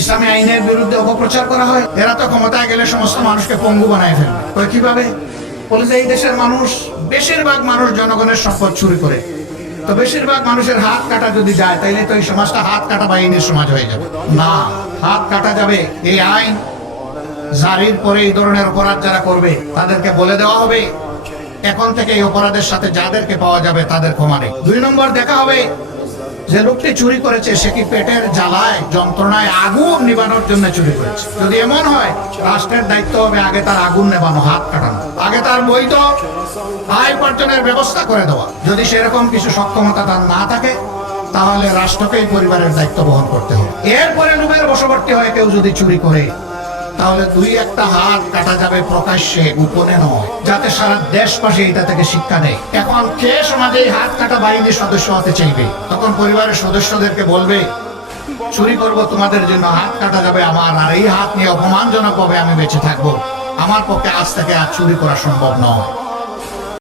ইসলামী আইনের বিরুদ্ধে অপপ্রচার করা হয়। এরা তো ক্ষমতায় গেলে সমস্ত মানুষকে পঙ্গু বানায় ফেলবে। কিভাবে? বলে যে এই দেশের মানুষ, বেশিরভাগ মানুষ জনগণের সম্পদ চুরি করে, তো বেশিরভাগ মানুষের হাত কাটা যদি যায়, তাইলে তো এই সমাজটা হাত কাটা বাহিনীর সমাজ হয়ে যাবে। না, হাত কাটা যাবে। এই আইন জারির পরে এই ধরনের অপরাধ যারা করবে তাদেরকে বলে দেওয়া হবে এখন থেকে এই অপরাধের সাথে যাদেরকে পাওয়া যাবে তাদের ক্ষমানে। 2 নম্বর দেখা হবে যে লোকটি চুরি করেছে সে কি পেটের জ্বালায় যন্ত্রণায় আগুন নিবানোর জন্য চুরি করেছে। যদি এমন হয়, রাষ্ট্রের দায়িত্ব হবে আগে তার আগুন নেবানো, হাত কাটানো, আগে তার বৈধ আয় উপার্জনের ব্যবস্থা করে দেওয়া। যদি সেরকম কিছু সক্ষমতা তার না থাকে, তাহলে রাষ্ট্রকেই পরিবারের দায়িত্ব বহন করতে হবে। এরপরে লোভের বশবর্তী হয়ে কেউ যদি চুরি করে, তাহলে 2-1টা হাত কাটা যাবে প্রকাশ্যে, গোপনে নয়, যাতে সারা দেশবাসী এটা থেকে শিক্ষা নেয়। এখন কে সমাজে হাত কাটা বাহিনীর সদস্য হতে চাইবে? তখন পরিবারের সদস্যদেরকে বলবে, চুরি করব তোমাদের জন্য, হাত কাটা যাবে আমার, আর এই হাত নিয়ে অপমানজনক ভাবে আমি বেঁচে থাকবো। আমার পক্ষে আজ থেকে আর চুরি করা সম্ভব নয়।